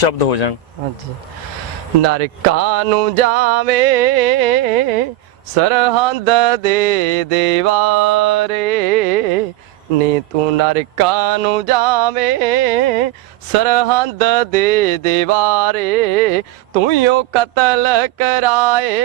ਸ਼ਬਦ ਹੋ ਜਾਣ। ਹਾਂਜੀ। ਨਰਕਾਂ ਨੂੰ ਜਾਵੇ, ਸਰਹੰਦ ਦੇ ਦੇਵਾਰੇ। ਨੀ ਤੂੰ ਨਰਕਾਂ ਨੂੰ ਜਾਵੇ, ਸਰਹੰਦ ਦੇ ਦੇਵਾਰੇ। ਤੂੰ ਯੋ ਕਤਲ ਕਰਾਏ,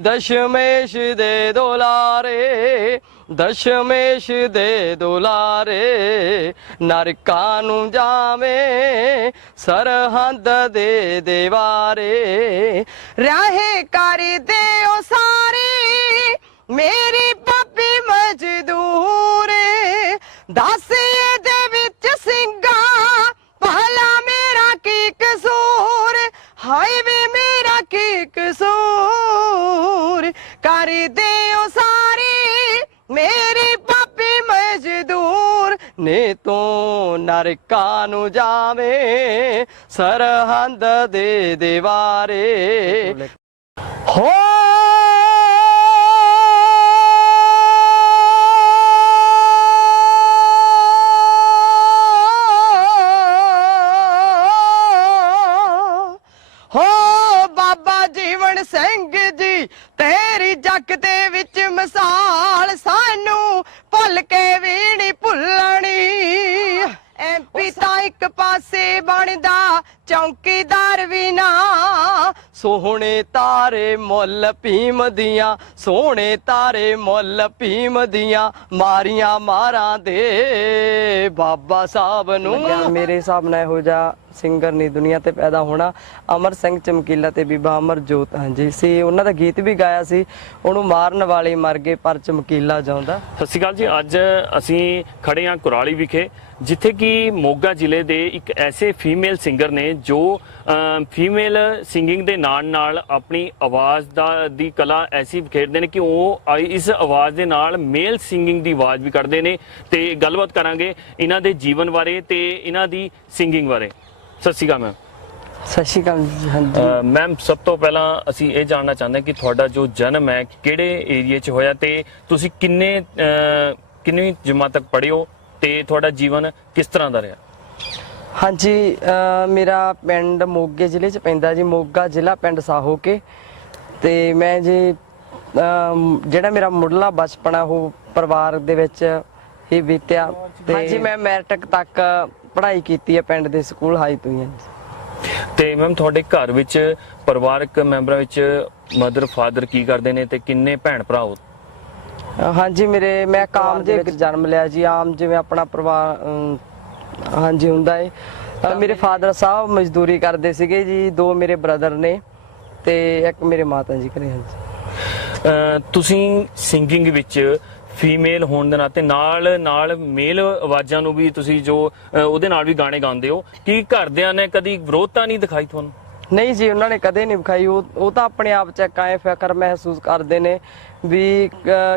ਦਸ਼ਮੇਸ਼ ਦੇ ਦੁਲਾਰੇ। ਦਸ਼ਮੇਸ਼ ਦੇ ਦੁਲਾਰੇ, ਨਰਕਾਂ ਨੂੰ ਜਾਵੇ, ਸਰਹੰਦ ਦੇ ਦੇਵਾਰੇ। ਰਾਹੇ ਕਰ ਦਿਓ ਸਾਰੇ, ਮੇਰੀ ਪੱਪੀ ਮਜ਼ਦੂਰ ਦੱਸ ਨਰਕਾਂ ਨੂੰ ਜਾਵੇ, ਸਰਹੰਦ ਦੇ ਦੇਵਾਰੇ। ਹੋ ਬਾਬਾ ਜੀਵਨ ਸਿੰਘ ਜੀ, ਤੇਰੀ ਜੱਗ ਦੇ ਵਿੱਚ ਮਿਸਾਲ ਸਾਨੂੰ ਭੁੱਲ ਕੇ ਵੀ ਨਹੀਂ ਭੁੱਲਣੀ। ਇੱਕ ਪਾਸੇ ਬਣਦਾ, ਚੌਕੀਦਾਰ ਵੀ ਨਾ। ਸੋਹਣੇ ਤਾਰੇ ਮੁੱਲ ਭੀਮ ਦੀਆਂ, ਸੋਹਣੇ ਤਾਰੇ ਮੁੱਲ ਭੀਮ ਦੀਆਂ, ਮਾਰੀਆਂ ਮਾਰਾਂ ਦੇ ਬਾਬਾ ਸਾਹਿਬ ਨੂੰ। ਮੇਰੇ ਹਿਸਾਬ ਨਾਲ ਇਹੋ ਜਿਹਾ ਸਿੰਗਰ ਨਹੀਂ ਦੁਨੀਆ ਤੇ ਪੈਦਾ ਹੋਣਾ, ਅਮਰ ਸਿੰਘ ਚਮਕੀਲਾ ਤੇ ਬੀਬਾ ਅਮਰਜੋਤ ਹਾਂਜੀ, ਸੀ, ਉਹਨਾਂ ਦਾ ਗੀਤ ਵੀ ਗਾਇਆ ਸੀ, ਉਹਨੂੰ ਮਾਰਨ ਵਾਲੇ ਮਰ ਗਏ ਪਰ ਚਮਕੀਲਾ ਜਾਂਦਾ ਸਤਿ ਸ਼੍ਰੀ ਅਕਾਲ ਜੀ, ਅੱਜ ਅਸੀਂ ਖੜੇ ਹਾਂ ਕੁਰਾਲੀ ਵਿਖੇ, ਜਿੱਥੇ ਕਿ ਮੋਗਾ ਜ਼ਿਲ੍ਹੇ ਦੇ ਇੱਕ ਐਸੇ ਫੀਮੇਲ ਸਿੰਗਰ ਨੇ ਜੋ ਫੀਮੇਲ ਸਿੰਗਿੰਗ ਦੇ ਨਾਲ ਨਾਲ ਆਪਣੀ ਆਵਾਜ਼ ਦਾ, ਦੀ ਕਲਾ ਐਸੀ ਖੇਡਦੇ ਨੇ ਕਿ ਉਹ ਆ- ਇਸ ਆਵਾਜ਼ ਦੇ ਨਾਲ ਮੇਲ ਸਿੰਗਿੰਗ ਦੀ ਆਵਾਜ਼ ਵੀ ਕੱਢਦੇ ਨੇ। ਤੇ ਗੱਲਬਾਤ ਕਰਾਂਗੇ ਇਹਨਾਂ ਦੇ ਜੀਵਨ ਬਾਰੇ ਤੇ ਇਹਨਾਂ ਦੀ ਸਿੰਗਿੰਗ ਬਾਰੇ। ਸਤਿ ਸ਼੍ਰੀ ਅਕਾਲ ਮੈਮ ਸਤਿ ਸ਼੍ਰੀ ਅਕਾਲ ਜੀ ਹਾਂਜੀ। ਮੈਮ ਸਭ ਤੋਂ ਪਹਿਲਾਂ ਅਸੀਂ ਇਹ ਜਾਣਨਾ ਚਾਹੁੰਦੇ ਹਾਂ ਕਿ ਤੁਹਾਡਾ ਜੋ ਜਨਮ ਹੈ ਕਿਹੜੇ ਏਰੀਆ 'ਚ ਹੋਇਆ ਤੇ ਤੁਸੀਂ ਕਿੰਨੇ ਕਿੰਨੀ ਜਮਾਤ ਤੱਕ ਪੜ੍ਹੇ ਹੋ ਤੇ ਤੁਹਾਡਾ ਜੀਵਨ ਕਿਸ ਤਰ੍ਹਾਂ ਦਾ ਰਿਹਾ? ਹਾਂਜੀ ਅਹ ਮੇਰਾ ਪਿੰਡ ਮੋਗੇ ਜ਼ਿਲ੍ਹੇ ਚ ਪੈਂਦਾ ਜੀ ਮੋਗਾ ਜ਼ਿਲ੍ਹਾ ਪਿੰਡ ਸਾਹੋਕੇ। ਤੇ ਮੈਂ ਜੀ ਅਮ ਜਿਹੜਾ ਮੇਰਾ ਮੁੱਢਲਾ ਬਚਪਨ ਆ ਉਹ ਪਰਿਵਾਰ ਦੇ ਵਿੱਚ ਹੀ ਬੀਤਿਆ। ਤੇ ਹਾਂਜੀ ਮੈਂ ਮੈਟ੍ਰਿਕ ਤੱਕ ਪੜ੍ਹਾਈ ਕੀਤੀ ਹੈ ਪਿੰਡ ਦੇ ਸਕੂਲ ਹਾਈ ਤੋਂ ਹੀ ਹਾਂਜੀ ਤੇ ਮੈਮ ਤੁਹਾਡੇ ਘਰ ਵਿੱਚ ਪਰਿਵਾਰਕ ਮੈਂਬਰਾਂ ਵਿੱਚ ਮਦਰ ਫਾਦਰ ਕੀ ਕਰਦੇ ਨੇ ਤੇ ਕਿੰਨੇ ਭੈਣ ਭਰਾ ਹੋ? ਹਾਂਜੀ ਮੇਰੇ ਮੈਂ ਕਾਮ ਦੇ ਵਿੱਚ ਜਨਮ ਲਿਆ ਜੀ ਆਮ ਜਿਵੇਂ ਆਪਣਾ ਪਰਿਵਾਰ ਅਮ, ਹਾਂਜੀ ਹੁੰਦਾ ਏ। ਮੇਰੇ ਫਾਦਰ ਸਾਹਿਬ ਮਜ਼ਦੂਰੀ ਕਰਦੇ ਸੀਗੇ ਜੀ ਦੋ ਮੇਰੇ ਬ੍ਰਦਰ ਨੇ ਤੇ ਇੱਕ ਮੇਰੇ ਮਾਤਾ ਜੀ ਘਰੇ ਹਾਂਜੀ ਤੁਸੀਂ ਸਿੰਗਿੰਗ ਵਿੱਚ ਫੀਮੇਲ ਹੋਣ ਦੇ ਨਾਤੇ ਨਾਲ ਨਾਲ ਮੇਲ ਆਵਾਜ਼ਾਂ ਨੂੰ ਵੀ ਤੁਸੀਂ ਜੋ ਉਹਦੇ ਨਾਲ ਵੀ ਗਾਣੇ ਗਾਉਂਦੇ ਹੋ। ਕੀ ਘਰਦਿਆਂ ਨੇ ਕਦੀ ਵਿਰੋਧਤਾ ਨਹੀਂ ਦਿਖਾਈ ਤੁਹਾਨੂੰ? ਨਹੀਂ ਜੀ ਉਹਨਾਂ ਨੇ ਕਦੇ ਨਹੀਂ ਵਿਖਾਈ। ਉਹ ਉਹ ਤਾਂ ਆਪਣੇ ਆਪ ਚ ਕਾਇ ਫਖਰ ਮਹਿਸੂਸ ਕਰਦੇ ਨੇ ਵੀ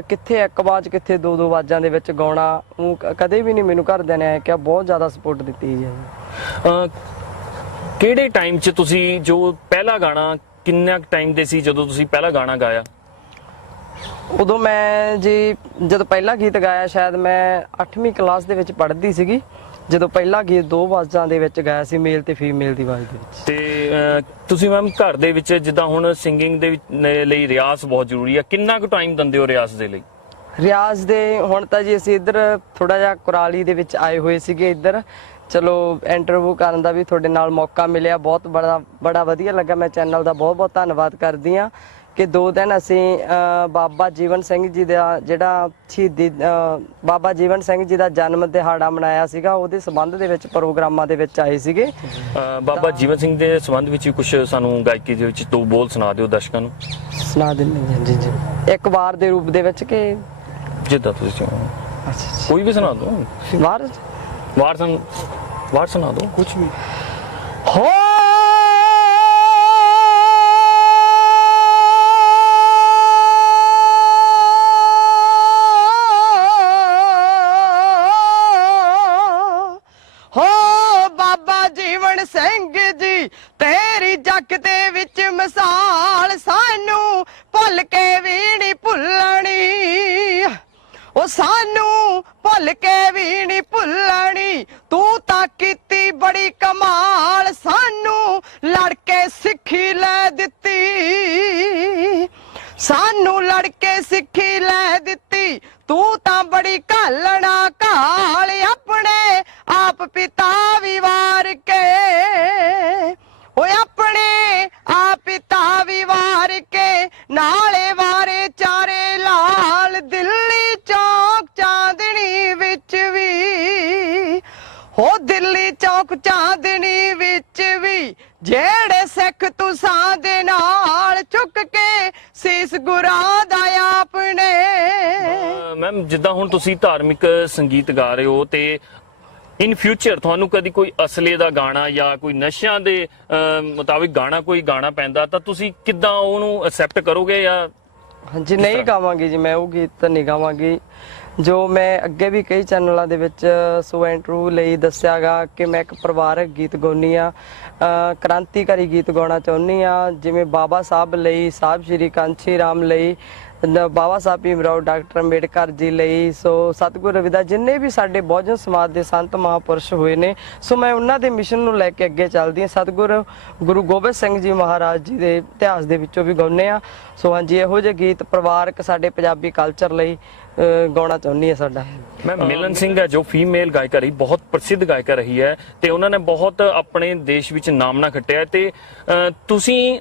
ਕਿੱਥੇ ਇੱਕ ਆਵਾਜ਼ ਕਿੱਥੇ ਦੋ ਦੋ ਆਵਾਜ਼ਾਂ ਦੇ ਵਿੱਚ ਗਾਉਣਾ। ਕਦੇ ਵੀ ਨਹੀਂ ਮੈਨੂੰ ਘਰਦਿਆਂ ਨੇ ਕਿ ਬਹੁਤ ਜ਼ਿਆਦਾ ਸਪੋਰਟ ਦਿੱਤੀ ਜੀ ਕਿਹੜੇ ਟਾਈਮ 'ਚ ਤੁਸੀਂ ਜੋ ਪਹਿਲਾ ਗਾਣਾ ਕਿੰਨਾ ਟਾਈਮ ਦੇ ਸੀ ਜਦੋਂ ਤੁਸੀਂ ਪਹਿਲਾ ਗਾਣਾ ਗਾਇਆ? ਉਦੋਂ ਮੈਂ ਜੀ ਜਦੋਂ ਪਹਿਲਾ ਗੀਤ ਗਾਇਆ ਸ਼ਾਇਦ ਮੈਂ 8ਵੀਂ ਕਲਾਸ ਦੇ ਵਿੱਚ ਪੜ੍ਹਦੀ ਸੀਗੀ। ਜਦੋਂ ਪਹਿਲਾ ਗੀਤ ਦੋ ਆਵਾਜ਼ਾਂ ਦੇ ਵਿੱਚ ਗਾਇਆ ਸੀ ਮੇਲ ਤੇ ਫੀਮੇਲ ਦੀ ਆਵਾਜ਼ ਦੇ ਵਿੱਚ। ਤੇ ਅਹ, ਤੁਸੀਂ ਮੈਮ ਘਰ ਦੇ ਵਿੱਚ ਜਿੱਦਾਂ ਹੁਣ ਸਿੰਗਿੰਗ ਦੇ ਵਿੱਚ- ਨੇ ਲਈ ਰਿਆਜ਼ ਬਹੁਤ ਜ਼ਰੂਰੀ ਆ। ਕਿੰਨਾ ਕੁ ਟਾਈਮ ਦਿੰਦੇ ਹੋ ਰਿਆਜ਼ ਦੇ ਲਈ? ਰਿਆਜ਼ ਦੇ ਹੁਣ ਤਾਂ ਜੀ ਅਸੀਂ ਇੱਧਰ ਥੋੜਾ ਜਿਹਾ ਕੁਰਾਲੀ ਦੇ ਵਿੱਚ ਆਏ ਹੋਏ ਸੀਗੇ ਇੱਧਰ। ਚਲੋ ਇੰਟਰਵਿਊ ਕਰਨ ਦਾ ਵੀ ਤੁਹਾਡੇ ਨਾਲ ਮੌਕਾ ਮਿਲਿਆ। ਬਹੁਤ ਬੜਾ ਬੜਾ ਵਧੀਆ ਲੱਗਾ। ਮੈਂ ਚੈਨਲ ਦਾ ਬਹੁਤ ਬਹੁਤ ਧੰਨਵਾਦ ਕਰਦੀ ਆ ਕਿ ਦੋ ਦਿਨ ਅਸੀਂ ਬਾਬਾ ਜੀਵਨ ਸਿੰਘ ਜੀ ਦਾ ਜਿਹੜਾ ਸ਼ਹੀਦੀ ਬਾਬਾ ਜੀਵਨ ਸਿੰਘ ਜੀ ਦਾ ਜਨਮ ਦਿਹਾੜਾ ਮਨਾਇਆ ਸੀਗਾ ਉਹਦੇ ਸੰਬੰਧ ਦੇ ਵਿੱਚ ਪ੍ਰੋਗਰਾਮਾਂ ਦੇ ਵਿੱਚ ਆਏ ਸੀਗੇ। ਬਾਬਾ ਜੀਵਨ ਸਿੰਘ ਦੇ ਸੰਬੰਧ ਵਿੱਚ ਵੀ ਕੁਝ ਸਾਨੂੰ ਗਾਇਕੀ ਦੇ ਵਿੱਚ ਦੋ ਬੋਲ ਸੁਣਾ ਦਿਓ ਦਰਸ਼ਕਾਂ ਨੂੰ। ਸੁਣਾ ਦਿੰਦੇ ਹਾਂ ਜੀ ਜੀ। ਇੱਕ ਵਾਰ ਦੇ ਰੂਪ ਦੇ ਵਿੱਚ ਕਿ ਜਿੱਦਾਂ ਤੁਸੀਂ ਚਾਹੋ ਅੱਛਾ ਕੋਈ ਵੀ ਸੁਣਾ ਦਿਓ। ਵਾਰ? ਵਾਰ ਸੁਣ ਦਿਓ। ਕੁਝ ਵੀ। ਹੋ ਜੀਵਨ ਸਿੰਘ ਜੀ, ਤੇਰੀ ਜੱਗ ਦੇ ਵਿੱਚ ਮਿਸਾਲ ਸਾਨੂੰ ਭੁੱਲ ਕੇ ਵੀ ਨਹੀਂ ਭੁੱਲਣੀ। ਉਹ ਸਾਨੂੰ ਭੁੱਲ ਕੇ ਵੀ ਨਹੀਂ ਭੁੱਲਣੀ। ਤੂੰ ਤਾਂ ਕੀਤੀ ਬੜੀ ਕਮਾਲ ਲੜ ਕੇ ਸਿੱਖੀ ਲੈ ਦਿੱਤੀ। ਸਾਨੂੰ ਲੜ ਕੇ ਸਿੱਖੀ ਲੈ ਦਿੱਤੀ। ਤੂੰ ਤਾਂ ਬੜੀ ਘਾਲਣਾ ਘਾਲ, ਆਪਣੇ ਆਪ ਪਿਤਾ ਵੀ ਵਾਰ ਕੇ। ਓਏ ਆਪਣੇ ਆਪ ਪਿਤਾ ਵੀ ਵਾਰ ਕੇ, ਨਾਲੇ ਵਾਰੇ ਚਾਰੇ ਲਾਲ ਦਿੱਲੀ ਚੌਕ ਚਾਂਦਣੀ ਵਿੱਚ ਵੀ। ਹੋ ਦਿੱਲੀ ਚੌਕ ਚਾਂਦਣੀ ਵਿੱਚ ਵੀ, ਜਿਹੜੇ ਸਿੱਖ ਤੁਸਾਂ ਦੇ ਨਾਲ ਚੁੱਕ ਕੇ ਸੀਸ ਗੁਰਾਂ ਦਾ ਆਪਣੇ ਮੈਮ, ਜਿੱਦਾਂ ਹੁਣ ਤੁਸੀਂ ਧਾਰਮਿਕ ਸੰਗੀਤ ਗਾ ਰਹੇ ਹੋ ਤੇ ਇਨ ਫਿਊਚਰ ਤੁਹਾਨੂੰ ਕਦੀ ਕੋਈ ਅਸਲੇ ਦਾ ਗਾਣਾ ਜਾਂ ਕੋਈ ਨਸ਼ਿਆਂ ਦੇ ਮੁਤਾਬਿਕ ਗਾਣਾ ਕੋਈ ਗਾਣਾ ਪੈਂਦਾ ਤਾਂ ਤੁਸੀਂ ਕਿੱਦਾਂ ਉਹਨੂੰ ਐਕਸੈਪਟ ਕਰੋਗੇ ਜਾਂ ਹਾਂਜੀ ਨਹੀਂ ਗਾਵਾਂਗੀ ਜੀ ਮੈਂ ਉਹ ਗੀਤ ਤਾਂ ਨਹੀਂ ਗਾਵਾਂਗੀ। ਜੋ ਮੈਂ ਅੱਗੇ ਵੀ ਕਈ ਚੈਨਲਾਂ ਦੇ ਵਿੱਚ ਸੋ ਇੰਟਰਵਿਊ ਲਈ ਦੱਸਿਆਗਾ ਕਿ ਮੈਂ ਇੱਕ ਪਰਿਵਾਰਕ ਗੀਤ ਗਾਉਣੀ ਆ ਕ੍ਰਾਂਤੀਕਾਰੀ ਗੀਤ ਗਾਉਣਾ ਚਾਹੁੰਦੀ ਆ ਜਿਵੇਂ ਬਾਬਾ ਸਾਹਿਬ ਲਈ ਸਾਹਿਬ ਸ਼੍ਰੀ ਕਾਂਚੀ ਰਾਮ ਲਈ ਬਾਬਾ ਸਾਹਿਬ ਭੀਮ ਰਾਓ, ਡਾਕਟਰ ਅੰਬੇਡਕਰ ਜੀ ਲਈ। ਸੋ ਸਤਿਗੁਰ ਰਵਿਦਾਸ ਜਿੰਨੇ ਵੀ ਸਾਡੇ ਬਹੁਜਨ ਸਮਾਜ ਦੇ ਸੰਤ ਮਹਾਪੁਰਸ਼ ਹੋਏ ਨੇ, ਸੋ ਮੈਂ ਉਹਨਾਂ ਦੇ ਮਿਸ਼ਨ ਨੂੰ ਲੈ ਕੇ ਅੱਗੇ ਚੱਲਦੀ ਹਾਂ। ਸਤਿਗੁਰੂ, ਗੁਰੂ ਗੋਬਿੰਦ ਸਿੰਘ ਜੀ ਮਹਾਰਾਜ ਜੀ ਦੇ ਇਤਿਹਾਸ ਦੇ ਵਿੱਚੋਂ ਵੀ ਗਾਉਂਦੇ ਆ ਸੋ ਹਾਂਜੀ, ਇਹੋ ਜਿਹੇ ਗੀਤ ਪਰਿਵਾਰਕ ਸਾਡੇ ਪੰਜਾਬੀ ਕਲਚਰ ਲਈ ਗਾਉਣਾ ਚਾਹੁੰਦੀ ਹੈ ਸਾਡਾ। ਮੈਂ ਮਿਲਨ ਸਿੰਘ ਹੈ, ਜੋ ਫੀਮੇਲ ਗਾਇਕਾ ਰਹੀ, ਬਹੁਤ ਪ੍ਰਸਿੱਧ ਗਾਇਕਾ ਰਹੀ ਹੈ ਤੇ ਉਹਨਾਂ ਨੇ ਬਹੁਤ ਆਪਣੇ ਦੇਸ਼ ਵਿੱਚ ਨਾਮ ਨਾ ਖੱਟਿਆ ਤੇ ਤੁਸੀਂ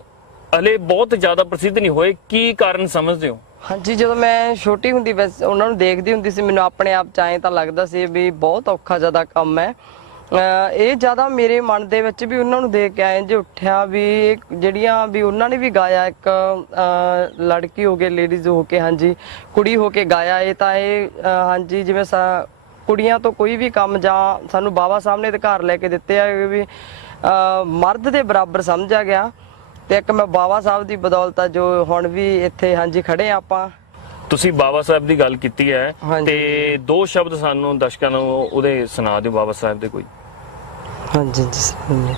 ਹਲੇ ਬਹੁਤ ਜ਼ਿਆਦਾ ਪ੍ਰਸਿੱਧ ਨਹੀਂ ਹੋਏ, ਕੀ ਕਾਰਨ ਸਮਝਦੇ ਹੋ? ਹਾਂਜੀ, ਜਦੋਂ ਮੈਂ ਛੋਟੀ ਹੁੰਦੀ ਵੈਸੇ ਉਹਨਾਂ ਨੂੰ ਦੇਖਦੀ ਹੁੰਦੀ ਸੀ, ਮੈਨੂੰ ਆਪਣੇ ਆਪ ਚਾਹੇ ਤਾਂ ਲੱਗਦਾ ਸੀ ਵੀ ਬਹੁਤ ਔਖਾ ਜ਼ਿਆਦਾ ਕੰਮ ਹੈ। ਇਹ ਜ਼ਿਆਦਾ ਮੇਰੇ ਮਨ ਦੇ ਵਿੱਚ ਵੀ ਉਹਨਾਂ ਨੂੰ ਦੇਖ ਕੇ ਆਏ, ਜੇ ਉੱਠਿਆ ਵੀ ਜਿਹੜੀਆਂ ਵੀ ਉਹਨਾਂ ਨੇ ਵੀ ਗਾਇਆ, ਇੱਕ ਲੜਕੀ ਹੋ ਕੇ ਲੇਡੀਜ਼ ਹੋ ਕੇ, ਹਾਂਜੀ, ਕੁੜੀ ਹੋ ਕੇ ਗਾਇਆ, ਇਹ ਤਾਂ ਇਹ ਹਾਂਜੀ, ਜਿਵੇਂ ਸਾ- ਕੁੜੀਆਂ ਤੋਂ ਕੋਈ ਵੀ ਕੰਮ ਜਾਂ ਸਾਨੂੰ ਬਾਬਾ ਸਾਹਿਬ ਨੇ ਅਧਿਕਾਰ ਲੈ ਕੇ ਦਿੱਤੇ ਆ ਵੀ ਮਰਦ ਦੇ ਬਰਾਬਰ ਸਮਝਿਆ ਗਿਆ। ਤੇ ਇੱਕ ਮੈਂ ਬਾਬਾ ਸਾਹਿਬ ਦੀ ਬਦੌਲਤ ਆ ਜੋ ਹੁਣ ਵੀ ਇੱਥੇ ਹਾਂਜੀ ਖੜੇ ਆ ਆਪਾਂ ਤੁਸੀਂ ਬਾਬਾ ਸਾਹਿਬ ਦੀ ਗੱਲ ਕੀਤੀ ਹੈ ਹਾਂਜੀ। ਤੇ ਦੋ ਸ਼ਬਦ ਸਾਨੂੰ ਦਰਸ਼ਕਾਂ ਨੂੰ ਉਹਦੇ ਸੁਣਾ ਦਿਓ ਬਾਬਾ ਸਾਹਿਬ ਦੇ ਕੋਈ ਹਾਂਜੀ ਜੀ।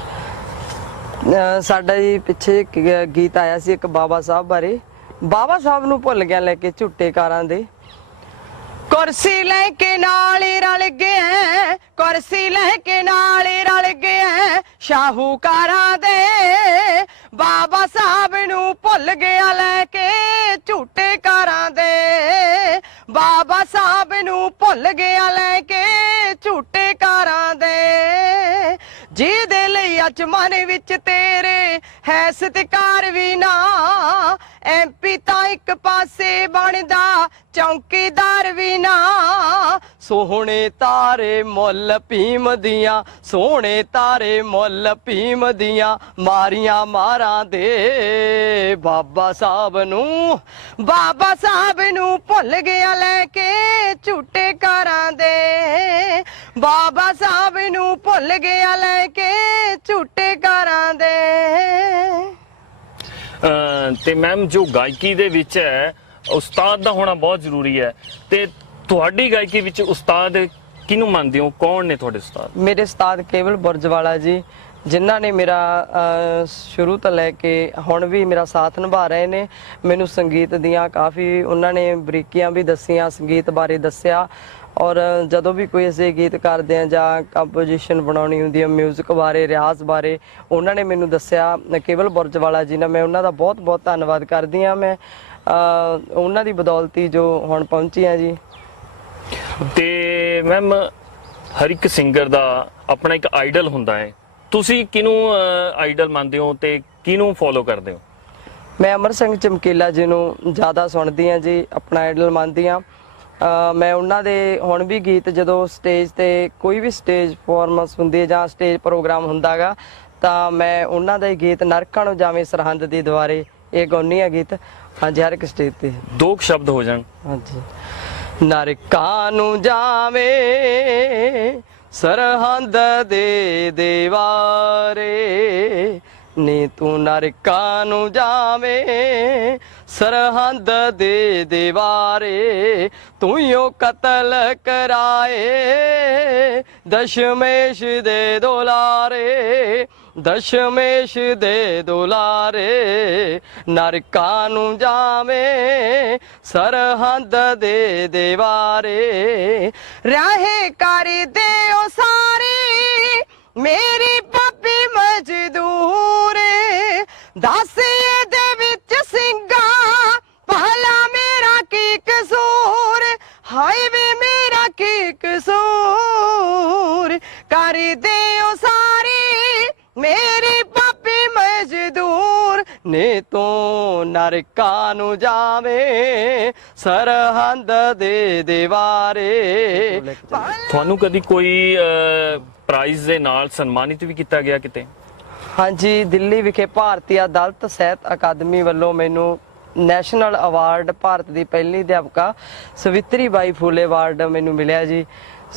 ਅਹ ਸਾਡਾ ਜੀ ਪਿੱਛੇ ਇੱਕ ਗ- ਗੀਤ ਆਇਆ ਸੀ ਇੱਕ ਬਾਬਾ ਸਾਹਿਬ ਬਾਰੇ ਬਾਬਾ ਸਾਹਿਬ ਨੂੰ ਭੁੱਲ ਗਿਆ ਲੈ ਕੇ ਝੁੱਟੇ ਕਾਰਾਂ ਦੇ ਕੁਰਸੀ ਲੈ ਕੇ ਨਾਲ ਹੀ ਰਲ ਗਿਆ ਕੁਰਸੀ ਲੈ ਕੇ ਨਾਲ ਹੀ ਰਲ ਗਿਆ ਸ਼ਾਹੂਕਾਰਾਂ ਦੇ ਬਾਬਾ ਸਾਹਿਬ ਨੂੰ ਭੁੱਲ ਗਿਆ ਲੈ ਕੇ ਝੂਟੇ ਕਾਰਾਂ ਦੇ। ਬਾਬਾ ਸਾਹਿਬ ਨੂੰ ਭੁੱਲ ਗਿਆ ਲੈ ਕੇ ਝੂਟੇ ਕਾਰਾਂ ਦੇ। ਜਿਹਦੇ ਲਈ ਅੱਜ ਮਨ ਵਿੱਚ ਤੇਰੇ ਹੈ ਸਤਿਕਾਰ ਵੀ ਨਾ ਐਮਪੀ ਤਾਂ ਇੱਕ ਪਾਸੇ ਬਣਦਾ, ਚੌਕੀਦਾਰ ਵੀ ਨਾ। ਸੋਹਣੇ ਤਾਰੇ ਮੁੱਲ ਭੀਮ ਦੀਆਂ, ਸੋਹਣੇ ਤਾਰੇ ਮੁੱਲ ਭੀਮ ਦੀਆਂ, ਮਾਰੀਆਂ ਮਾਰਾਂ ਦੇ ਬਾਬਾ ਸਾਹਿਬ ਨੂੰ, ਬਾਬਾ ਸਾਹਿਬ ਨੂੰ ਭੁੱਲ ਗਿਆ ਲੈ ਕੇ ਝੂਟੇ ਕਾਰਾਂ ਦੇ। ਬਾਬਾ ਸਾਹਿਬ ਨੂੰ ਭੁੱਲ ਗਿਆ ਲੈ ਕੇ ਝੂਟੇ ਕਾਰਾਂ ਦੇ। ਤੇ ਮੈਮ ਜੋ ਗਾਇਕੀ ਦੇ ਵਿੱਚ ਹੈ, ਉਸਤਾਦ ਦਾ ਹੋਣਾ ਬਹੁਤ ਜ਼ਰੂਰੀ ਹੈ। ਤੇ ਤੁਹਾਡੀ ਗਾਇਕੀ ਵਿੱਚ ਉਸਤਾਦ ਕਿਹਨੂੰ ਮੰਨਦੇ ਹੋ? ਕੌਣ ਨੇ ਤੁਹਾਡੇ ਉਸਤਾਦ? ਮੇਰੇ ਉਸਤਾਦ ਕੇਵਲ ਬੁਰਜਵਾਲਾ ਜੀ ਜਿਨ੍ਹਾਂ ਨੇ ਮੇਰਾ ਅਹ, ਸ਼ੁਰੂ ਤੋਂ ਲੈ ਕੇ ਹੁਣ ਵੀ ਮੇਰਾ ਸਾਥ ਨਿਭਾ ਰਹੇ ਨੇ। ਮੈਨੂੰ ਸੰਗੀਤ ਦੀਆਂ ਕਾਫੀ ਉਹਨਾਂ ਨੇ ਬਰੀਕੀਆਂ ਵੀ ਦੱਸੀਆਂ ਸੰਗੀਤ ਬਾਰੇ ਦੱਸਿਆ। ਔਰ ਜਦੋਂ ਵੀ ਕੋਈ ਅਸੀਂ ਗੀਤ ਕਰਦੇ ਆ ਜਾਂ ਕੰਪੋਜੀਸ਼ਨ ਬਣਾਉਣੀ ਹੁੰਦੀ ਹੈ 뮤직 ਬਾਰੇ ਰਿਆਜ਼ ਬਾਰੇ ਉਹਨਾਂ ਨੇ ਮੈਨੂੰ ਦੱਸਿਆ ਕੇਵਲ ਬੁਰਜਵਾਲਾ ਜੀ ਨਾਲ ਮੈਂ ਉਹਨਾਂ ਦਾ ਬਹੁਤ ਬਹੁਤ ਧੰਨਵਾਦ ਕਰਦੀ ਆ ਮੈਂ ਅਹ, ਉਹਨਾਂ ਦੀ ਬਦੌਲਤੀ ਜੋ ਹੁਣ ਪਹੁੰਚੀ ਆ ਜੀ। ਤੇ ਮੈਮ ਹਰ ਇੱਕ ਸਿੰਗਰ ਦਾ ਆਪਣਾ ਇੱਕ ਆਈਡਲ ਹੁੰਦਾ ਹੈ। ਤੁਸੀਂ ਕਿਹਨੂੰ ਆਈਡਲ ਮੰਨਦੇ ਹੋ ਤੇ ਕਿਹਨੂੰ ਫੋਲੋ ਕਰਦੇ ਹੋ? ਮੈਂ ਅਮਰ ਸਿੰਘ ਚਮਕੀਲਾ ਜੀ ਨੂੰ ਜ਼ਿਆਦਾ ਸੁਣਦੀ ਆ ਜੀ ਆਪਣਾ ਆਈਡਲ ਮੰਨਦੀ ਆ ਮੈਂ ਉਹਨਾਂ ਦੇ ਹੁਣ ਵੀ ਗੀਤ ਜਦੋਂ ਸਟੇਜ ਤੇ ਕੋਈ ਵੀ ਸਟੇਜ ਪਰਫਾਰਮੈਂਸ ਹੁੰਦੀ ਹੈ ਜਾਂ ਸਟੇਜ ਪ੍ਰੋਗਰਾਮ ਹੁੰਦਾਗਾ ਤਾਂ ਮੈਂ ਉਹਨਾਂ ਦਾ ਹੀ ਗੀਤ ਨਰਕਾਂ ਨੂੰ ਜਾਵੇਂ ਸਰਹੰਦ ਦੀ ਦੁਆਰੇ ਇਹ ਗਾਉਣੀ ਆ ਗੀਤ। ਹਾਂਜੀ ਹਰ ਇੱਕ ਸਟੇਜ ਤੇ। ਦੋ ਸ਼ਬਦ ਹੋ ਜਾਣ। ਹਾਂਜੀ। ਨਰਕਾਂ ਨੂੰ ਜਾਵੇ, ਸਰਹੰਦ ਦੇ ਦੇਵਾਰੇ। ਨੀ ਤੂੰ ਨਰਕਾਂ ਨੂੰ ਜਾਵੇ, ਸਰਹੰਦ ਦੇ ਦੇਵਾਰੇ। ਤੂੰ ਯੋ ਕਤਲ ਕਰਾਏ, ਦਸ਼ਮੇਸ਼ ਦੇ ਦੁਲਾਰੇ। ਦਸ਼ਮੇਸ਼ ਦੇ ਦੁਲਾਰੇ, ਨਰਕਾਂ ਨੂੰ ਜਾਵੇ, ਸਰਹੰਦ ਦੇ ਦੇਵਾਰੇ। ਰਾਹੇ ਕਰ ਦਿਓ ਸਾਰੀ, ਮੇਰੀ ਪੱਪੀ ਮਜ਼ਦੂਰੇ। ਦੱਸ ਇਹਦੇ ਵਿੱਚ ਸਿੰਘਾ ਭਲਾ ਮੇਰਾ ਕੀ ਕਸੂਰ? ਹਾਏ ਵੇ ਮੇਰਾ ਕੀ ਕਸੂਰ? ਨੇ ਤੋਂ ਨਰਕਾਂ ਨੂੰ ਜਾਵੇ ਸਰਹੰਦ ਦੇ ਦੀਵਾਰੇ। ਤੁਹਾਨੂੰ ਕਦੀ ਕੋਈ ਪ੍ਰਾਈਜ਼ ਦੇ ਨਾਲ ਸਨਮਾਨਿਤ ਵੀ ਕੀਤਾ ਗਿਆ ਕਿਤੇ? ਹਾਂਜੀ ਦਿੱਲੀ ਵਿਖੇ ਭਾਰਤੀ ਅਦਾਲਤ ਸਾਹਿਤ ਅਕਾਦਮੀ ਵੱਲੋਂ ਮੈਨੂੰ ਨੈਸ਼ਨਲ ਅਵਾਰਡ ਭਾਰਤ ਦੀ ਪਹਿਲੀ ਅਧਿਆਪਕਾ ਸਵਿਤਰੀ ਬਾਈ ਫੂਲੇ ਅਵਾਰਡ ਮੈਨੂੰ ਮਿਲਿਆ ਜੀ।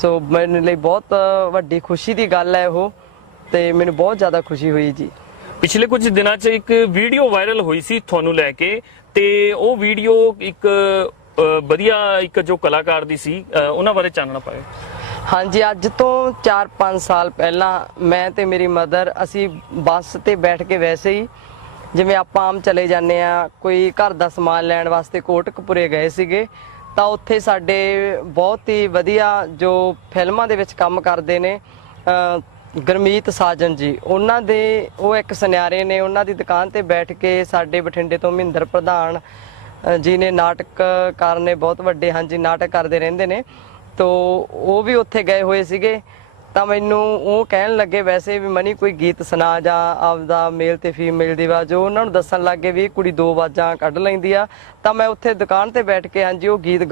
ਸੋ ਮੇਰੇ ਲਈ ਬਹੁਤ ਵੱਡੀ ਖੁਸ਼ੀ ਦੀ ਗੱਲ ਹੈ ਉਹ ਤੇ ਮੈਨੂੰ ਬਹੁਤ ਜ਼ਿਆਦਾ ਖੁਸ਼ੀ ਹੋਈ ਜੀ। ਪਿਛਲੇ ਕੁਝ ਦਿਨਾਂ 'ਚ ਇੱਕ ਵੀਡੀਓ ਵਾਇਰਲ ਹੋਈ ਸੀ ਤੁਹਾਨੂੰ ਲੈ ਕੇ ਤੇ ਉਹ ਵੀਡੀਓ ਇੱਕ ਵਧੀਆ ਇੱਕ ਜੋ ਕਲਾਕਾਰ ਦੀ ਸੀ ਉਹਨਾਂ ਬਾਰੇ ਚਾਨਣਾ ਪਾਇਓ। ਹਾਂਜੀ, ਅੱਜ ਤੋਂ 4-5 ਸਾਲ ਪਹਿਲਾਂ ਮੈਂ ਤੇ ਮੇਰੀ ਮਦਰ ਅਸੀਂ ਬੱਸ ਤੇ ਬੈਠ ਕੇ ਵੈਸੇ ਹੀ ਜਿਵੇਂ ਆਪਾਂ ਆਮ ਚਲੇ ਜਾਂਦੇ ਆ ਕੋਈ ਘਰ ਦਾ ਸਮਾਨ ਲੈਣ ਵਾਸਤੇ ਕੋਟਕਪੁਰੇ ਗਏ ਸੀਗੇ, ਤਾਂ ਉੱਥੇ ਸਾਡੇ ਬਹੁਤ ਹੀ ਵਧੀਆ ਜੋ ਫਿਲਮਾਂ ਦੇ ਵਿੱਚ ਕੰਮ ਕਰਦੇ ਨੇ ਗੁਰਮੀਤ ਸਾਜਨ ਜੀ, ਉਹਨਾਂ ਦੇ ਉਹ ਇੱਕ ਸੁਨਿਆਰੇ ਨੇ, ਉਹਨਾਂ ਦੀ ਦੁਕਾਨ ਤੇ ਬੈਠ ਕੇ ਸਾਡੇ ਬਠਿੰਡੇ ਤੋਂ ਮਹਿੰਦਰ ਪ੍ਰਧਾਨ ਜੀ ਨੇ ਨਾਟਕਕਾਰ ਨੇ, ਬਹੁਤ ਵੱਡੇ ਹਾਂਜੀ ਨਾਟਕ ਕਰਦੇ ਰਹਿੰਦੇ ਨੇ। ਤੋ ਉਹ ਵੀ ਉੱਥੇ ਗਏ ਹੋਏ ਸੀਗੇ। ਤਾਂ ਮੈਨੂੰ ਉਹ ਕਹਿਣ ਲੱਗੇ, ਵੈਸੇ ਵੀ ਮਨੀ ਕੋਈ ਗੀਤ ਸੁਣਾ ਜਾਂ ਆਪਦਾ ਮੇਲ ਤੇ ਫੀਮੇਲ ਦੀ ਆਵਾਜ਼, ਉਹ ਉਹਨਾਂ ਨੂੰ ਦੱਸਣ ਲੱਗੇ ਵੀ ਇਹ ਕੁੜੀ ਦੋ ਆਵਾਜ਼ਾਂ ਕੱਢ ਲੈਂਦੀ ਆ। ਤਾਂ ਮੈਂ ਉੱਥੇ ਦੁਕਾਨ ਤੇ ਬੈਠ ਕੇ, ਹਾਂਜੀ, ਉਹ ਗੀਤ ਗਾ-